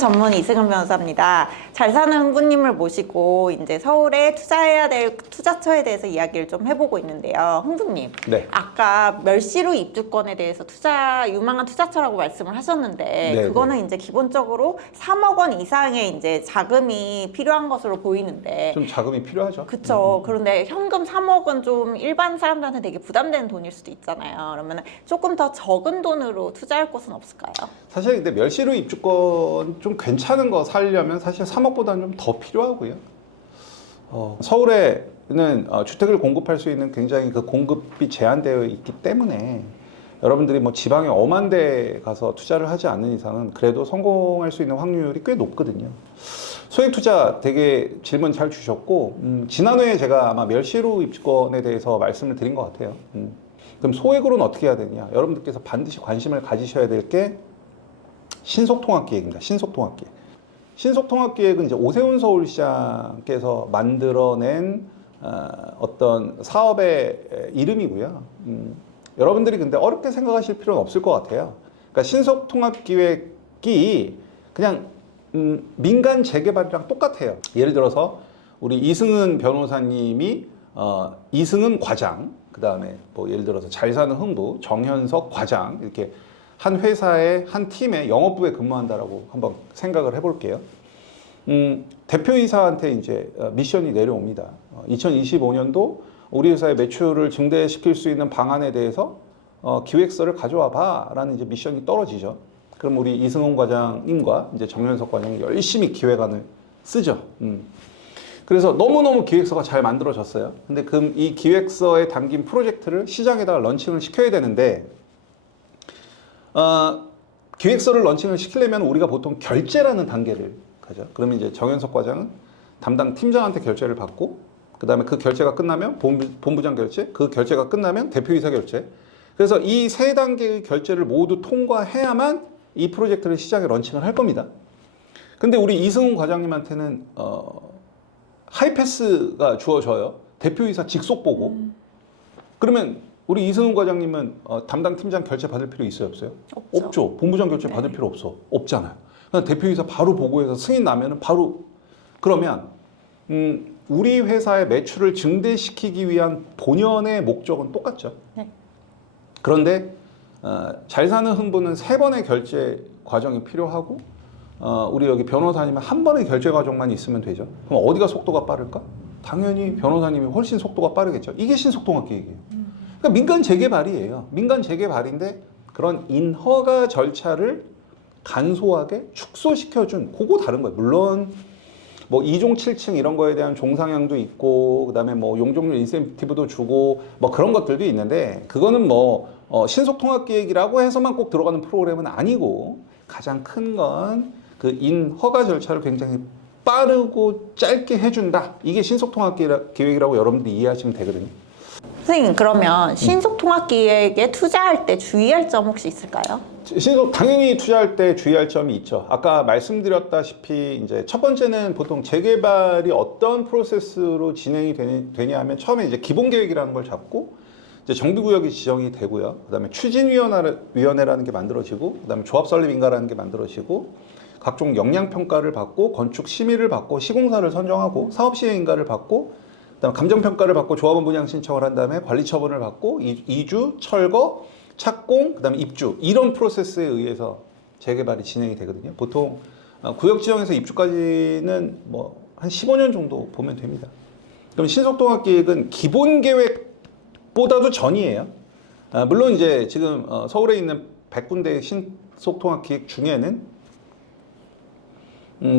전문 이승은 변호사입니다. 잘 사는 흥부님을 모시고 이제 서울에 투자해야 될 투자처에 대해서 이야기를 좀 해보고 있는데요. 흥부님, 네. 아까 멸시로 입주권에 대해서 유망한 투자처라고 말씀을 하셨는데 네, 그거는 이제 기본적으로 3억 원 이상의 이제 자금이 필요한 것으로 보이는데 좀 자금이 필요하죠. 그쵸. 그런데 현금 3억은 좀 일반 사람들한테 되게 부담되는 돈일 수도 있잖아요. 그러면 조금 더 적은 돈으로 투자할 곳은 없을까요? 사실 근데 멸시로 입주권 좀 괜찮은 거 살려면 사실 3억보다는 좀 더 필요하고요. 서울에는 주택을 공급할 수 있는 굉장히 그 공급이 제한되어 있기 때문에 여러분들이 뭐 지방에 엄한 데 가서 투자를 하지 않는 이상은 그래도 성공할 수 있는 확률이 꽤 높거든요. 소액 투자 되게 질문 잘 주셨고 지난회에 제가 아마 멸시로 입주권에 대해서 말씀을 드린 것 같아요. 그럼 소액으로는 어떻게 해야 되냐? 여러분들께서 반드시 관심을 가지셔야 될 게 신속통합기획입니다. 신속통합기획. 신속통합기획은 이제 오세훈 서울시장께서 만들어낸 어떤 사업의 이름이고요. 여러분들이 근데 어렵게 생각하실 필요는 없을 것 같아요. 그러니까 신속통합기획이 그냥 민간 재개발이랑 똑같아요. 예를 들어서 우리 이승은 변호사님이 이승은 과장, 그 다음에 뭐 예를 들어서 잘 사는 흥부 정현석 과장 이렇게 한 회사의 한 팀의 영업부에 근무한다라고 한번 생각을 해볼게요. 대표이사한테 이제 미션이 내려옵니다. 2025년도 우리 회사의 매출을 증대시킬 수 있는 방안에 대해서 기획서를 가져와 봐라는 이제 미션이 떨어지죠. 그럼 우리 이승훈 과장님과 이제 정현석 과장이 열심히 기획안을 쓰죠. 그래서 너무너무 기획서가 잘 만들어졌어요. 근데 그럼 이 기획서에 담긴 프로젝트를 시장에다가 런칭을 시켜야 되는데 기획서를 런칭을 시키려면 우리가 보통 결제라는 단계를 가죠. 그러면 이제 정현석 과장은 담당 팀장한테 결제를 받고 그 다음에 그 결제가 끝나면 본부장 결제, 그 결제가 끝나면 대표이사 결제. 그래서 이 세 단계의 결제를 모두 통과해야만 이 프로젝트를 시장에 런칭을 할 겁니다. 근데 우리 이승훈 과장님한테는 하이패스가 주어져요. 대표이사 직속 보고. 그러면 우리 이승훈 과장님은 담당 팀장 결제 받을 필요 있어요, 없어요? 없죠. 본부장 결제 받을 필요 없잖아요. 그냥 대표이사 바로 보고해서 승인 나면은 바로 그러면 우리 회사의 매출을 증대시키기 위한 본연의 목적은 똑같죠. 네. 그런데 잘 사는 흥부는 3번의 결제 과정이 필요하고 우리 여기 변호사님은 1번의 결제 과정만 있으면 되죠. 그럼 어디가 속도가 빠를까? 당연히 변호사님이 훨씬 속도가 빠르겠죠. 이게 신속통합기획이에요. 그러니까 민간 재개발이에요. 민간 재개발인데 그런 인허가 절차를 간소하게 축소시켜준 그거 다른 거예요. 물론 뭐 2종 7층 이런 거에 대한 종상향도 있고 그다음에 뭐 용적률 인센티브도 주고 뭐 그런 것들도 있는데 그거는 뭐 신속통합기획이라고 해서만 꼭 들어가는 프로그램은 아니고 가장 큰 건 그 인허가 절차를 굉장히 빠르고 짧게 해준다. 이게 신속통합기획이라고 여러분들이 이해하시면 되거든요. 선생님, 그러면 신속통합기획에 투자할 때 주의할 점 혹시 있을까요? 당연히 투자할 때 주의할 점이 있죠. 아까 말씀드렸다시피 이제 첫 번째는 보통 재개발이 어떤 프로세스로 진행이 되냐 하면 처음에 이제 기본계획이라는 걸 잡고 이제 정비구역이 지정이 되고요. 그다음에 추진위원회라는 게 만들어지고 그다음에 조합설립인가라는 게 만들어지고 각종 영향평가를 받고 건축 심의를 받고 시공사를 선정하고 사업시행인가를 받고 그다음에 감정평가를 받고 조합원 분양 신청을 한 다음에 관리처분을 받고 이주, 철거, 착공, 그다음에 입주 이런 프로세스에 의해서 재개발이 진행이 되거든요. 보통 구역 지정에서 입주까지는 뭐 한 15년 정도 보면 됩니다. 그럼 신속통합기획은 기본 계획보다도 전이에요. 물론 이제 지금 서울에 있는 100군데의 신속통합기획 중에는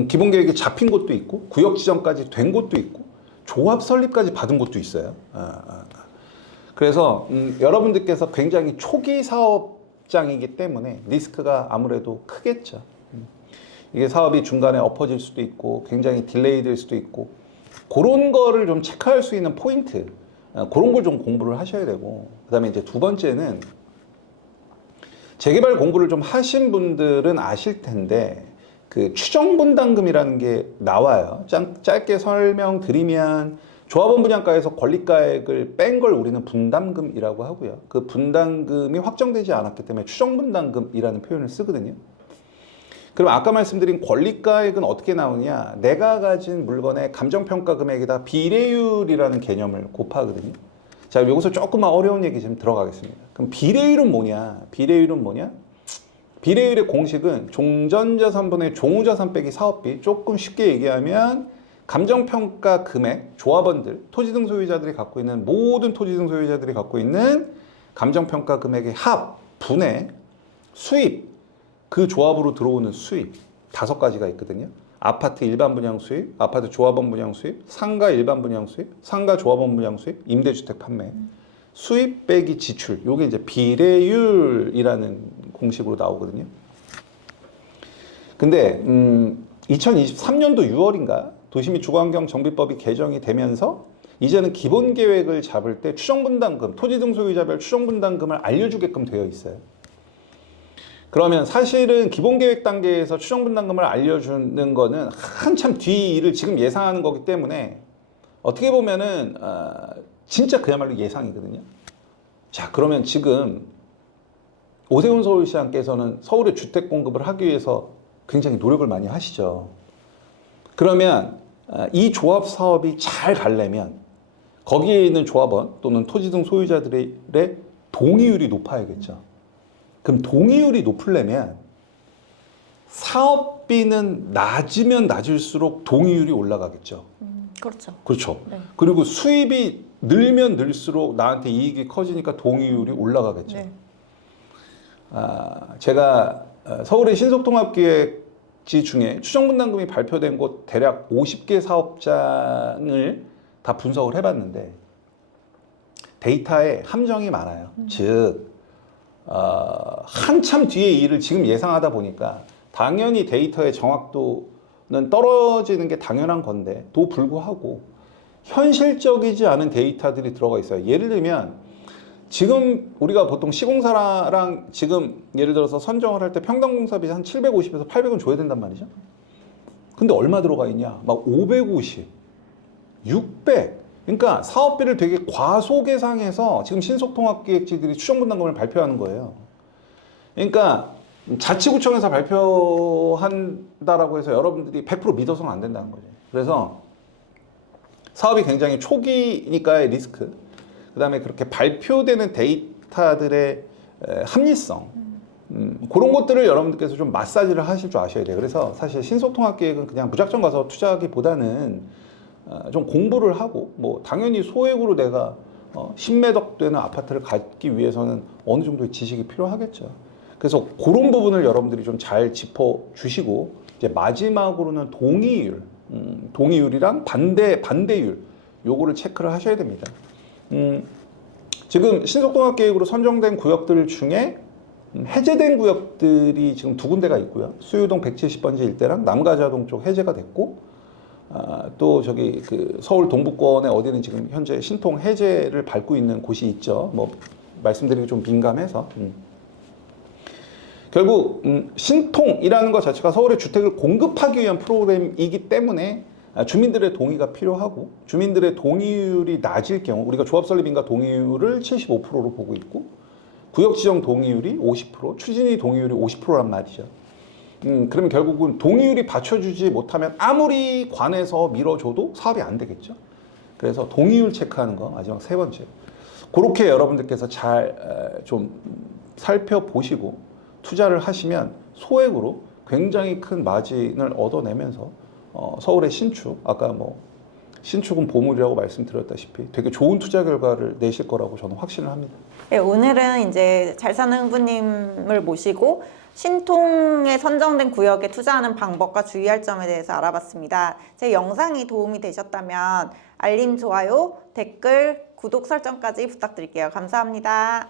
기본 계획이 잡힌 곳도 있고 구역 지정까지 된 곳도 있고 조합 설립까지 받은 곳도 있어요. 그래서 여러분들께서 굉장히 초기 사업장이기 때문에 리스크가 아무래도 크겠죠. 이게 사업이 중간에 엎어질 수도 있고 굉장히 딜레이 될 수도 있고 그런 거를 좀 체크할 수 있는 포인트 그런 걸 좀 공부를 하셔야 되고 그 다음에 이제 두 번째는 재개발 공부를 좀 하신 분들은 아실 텐데 그 추정분담금이라는 게 나와요. 짧게 설명드리면 조합원 분양가에서 권리가액을 뺀 걸 우리는 분담금이라고 하고요. 그 분담금이 확정되지 않았기 때문에 추정분담금이라는 표현을 쓰거든요. 그럼 아까 말씀드린 권리가액은 어떻게 나오냐? 내가 가진 물건의 감정평가 금액에다 비례율이라는 개념을 곱하거든요. 자, 여기서 조금만 어려운 얘기 좀 들어가겠습니다. 그럼 비례율은 뭐냐? 비례율은 뭐냐? 비례율의 공식은 종전자산분의 종후자산 빼기 사업비. 조금 쉽게 얘기하면 감정평가 금액, 조합원들, 토지 등 소유자들이 갖고 있는 모든 토지 등 소유자들이 갖고 있는 감정평가 금액의 합, 분의 수입, 그 조합으로 들어오는 수입 5가지가 있거든요. 아파트 일반 분양 수입, 아파트 조합원 분양 수입, 상가 일반 분양 수입, 상가 조합원 분양 수입, 임대주택 판매. 수입 빼기 지출. 요게 이제 비례율이라는 공식으로 나오거든요. 근데 2023년도 6월인가 도시 및 주거환경 정비법이 개정이 되면서 이제는 기본 계획을 잡을 때 추정분담금, 토지 등 소유자별 추정분담금을 알려주게끔 되어 있어요. 그러면 사실은 기본계획 단계에서 추정분담금을 알려주는 거는 한참 뒤 일을 지금 예상하는 거기 때문에 어떻게 보면은 진짜 그야말로 예상이거든요. 자, 그러면 지금 오세훈 서울시장께서는 서울의 주택 공급을 하기 위해서 굉장히 노력을 많이 하시죠. 그러면 이 조합 사업이 잘 가려면 거기에 있는 조합원 또는 토지 등 소유자들의 동의율이 높아야겠죠. 그럼 동의율이 높으려면 사업비는 낮으면 낮을수록 동의율이 올라가겠죠. 그렇죠. 그렇죠. 네. 그리고 수입이 늘면 늘수록 나한테 이익이 커지니까 동의율이 올라가겠죠. 네. 제가 서울의 신속통합기획지 중에 추정분담금이 발표된 곳 대략 50개 사업장을 다 분석을 해봤는데 데이터에 함정이 많아요. 즉 한참 뒤에 일을 지금 예상하다 보니까 당연히 데이터의 정확도는 떨어지는 게 당연한 건데 또 불구하고 현실적이지 않은 데이터들이 들어가 있어요. 예를 들면 지금 우리가 보통 시공사랑 지금 예를 들어서 선정을 할 때 평당공사비 한 750에서 800원 줘야 된단 말이죠. 근데 얼마 들어가 있냐? 막 550, 600. 그러니까 사업비를 되게 과소계상해서 지금 신속통합기획지들이 추정분담금을 발표하는 거예요. 그러니까 자치구청에서 발표한다라고 해서 여러분들이 100% 믿어서는 안 된다는 거죠. 그래서 사업이 굉장히 초기니까의 리스크, 그 다음에 그렇게 발표되는 데이터들의 합리성, 그런 것들을 여러분들께서 좀 마사지를 하실 줄 아셔야 돼요. 그래서 사실 신속통합기획은 그냥 무작정 가서 투자하기보다는 좀 공부를 하고, 뭐 당연히 소액으로 내가 10매덕 되는 아파트를 갖기 위해서는 어느 정도의 지식이 필요하겠죠. 그래서 그런 부분을 여러분들이 좀 잘 짚어주시고, 이제 마지막으로는 동의율, 동의율이랑 반대율, 요거를 체크를 하셔야 됩니다. 지금 신속통합계획으로 선정된 구역들 중에 해제된 구역들이 지금 2군데가 있고요. 수유동 170번지 일대랑 남가자동 쪽 해제가 됐고, 또 저기 그 서울 동부권에 어디는 지금 현재 신통 해제를 밟고 있는 곳이 있죠. 뭐 말씀드리기 좀 민감해서. 결국 신통이라는 것 자체가 서울에 주택을 공급하기 위한 프로그램이기 때문에 주민들의 동의가 필요하고, 주민들의 동의율이 낮을 경우 우리가 조합설립인가 동의율을 75%로 보고 있고, 구역지정 동의율이 50%, 추진위 동의율이 50%란 말이죠. 그러면 결국은 동의율이 받쳐주지 못하면 아무리 관에서 밀어줘도 사업이 안 되겠죠. 그래서 동의율 체크하는 거 마지막 3번째. 그렇게 여러분들께서 잘 좀 살펴보시고 투자를 하시면 소액으로 굉장히 큰 마진을 얻어내면서 서울의 신축, 아까 뭐 신축은 보물이라고 말씀드렸다시피 되게 좋은 투자 결과를 내실 거라고 저는 확신을 합니다. 네, 오늘은 이제 잘 사는 흥부님을 모시고 신통에 선정된 구역에 투자하는 방법과 주의할 점에 대해서 알아봤습니다. 제 영상이 도움이 되셨다면 알림, 좋아요, 댓글, 구독 설정까지 부탁드릴게요. 감사합니다.